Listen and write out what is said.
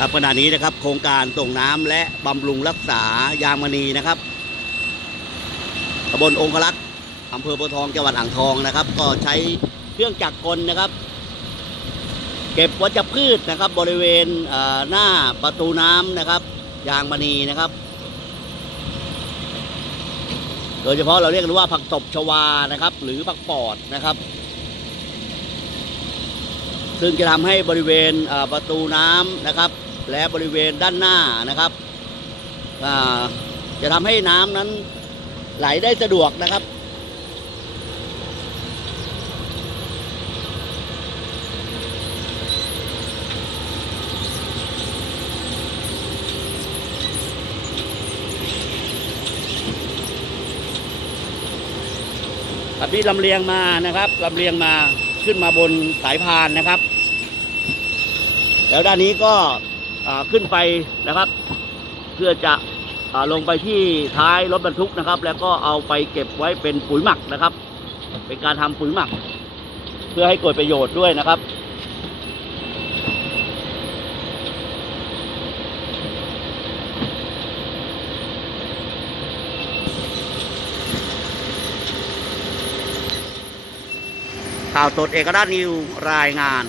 ครับขณะนี้นะครับโครงการส่งน้ำและบำรุงรักษายางมณีนะครับตำบลองคลักษ์อำเภอโพทองจังหวัดอ่างทองนะครับ ก็ใช้เครื่องจักรกลนะครับ เก็บวัชพืชนะครับ บริเวณเหน้าประตูน้ำนะครับ ยางมณีนะครับ โดยเฉพาะเราเรียกกันว่าผักตบชวานะครับ หรือผักปอดนะครับซึ่งจะทำให้บริเวณประตูน้ำนะครับ และบริเวณด้านหน้านะครับอ่าจะทำให้น้ำนั้นไหลได้สะดวกนะครับ ครับที่ลำเลียงมานะครับลำเลียงมาขึ้นมาบนสายพานนะครับ แล้วด้านนี้ก็ ขึ้นไปนะครับ เพื่อจะอลงไปที่ท้ายรถบรรทุกนะครับ แล้วก็เอาไปเก็บไว้เป็นปุ๋ยหมักนะครับ เป็นการทำปุ๋ยหมัก เพื่อให้เกิดประโยชน์ด้วยนะครับข่าวสดเอกราชนิวรายงาน